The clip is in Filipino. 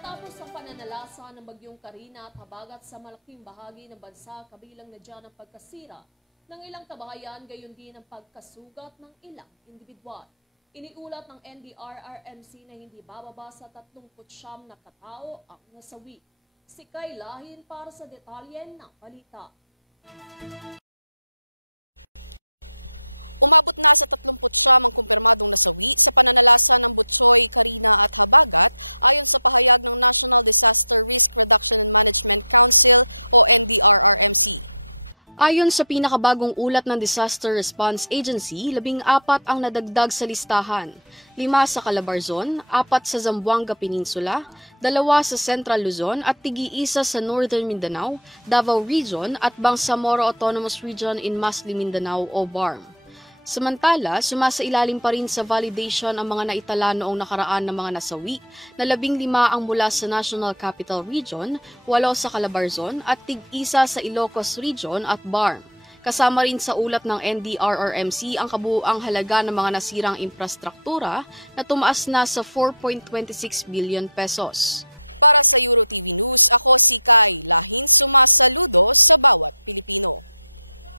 Matapos ang pananalasa ng bagyong Karina at habagat sa malaking bahagi ng bansa, kabilang na dyan ang pagkasira ng ilang kabahayan, gayon din ang pagkasugat ng ilang individual. Iniulat ng NDRRMC na hindi bababa sa 39 na katao ang nasawi. Si Kay Lahin para sa detalye ng balita. Umabot na sa 39 ang kumpirmadong nasawi sa pananalasa ng Butchoy, Karina at Habagat ayon sa pahayag ng National Disaster Risk Reduction and Management Council o NDRRMC. Ayon sa pinakabagong ulat ng Disaster Response Agency, 14 ang nadagdag sa listahan, 5 sa Calabarzon, 4 sa Zamboanga Peninsula, 2 sa Central Luzon at tig-1 sa Northern Mindanao, Davao Region at Bangsamoro Autonomous Region in Masli, Mindanao o BARM. Samantala, sumasailalim pa rin sa validation ang mga naitala noong nakaraan ng mga nasawi na 15 ang mula sa National Capital Region, 8 sa Calabarzon at tig-1 sa Ilocos Region at BARM. Kasama rin sa ulat ng NDRRMC ang kabuuang halaga ng mga nasirang infrastruktura na tumaas na sa 4.26 billion pesos. Para sa EuroTV News, ako si Kay Lahin, sumasaludo sa bawat Pilipino.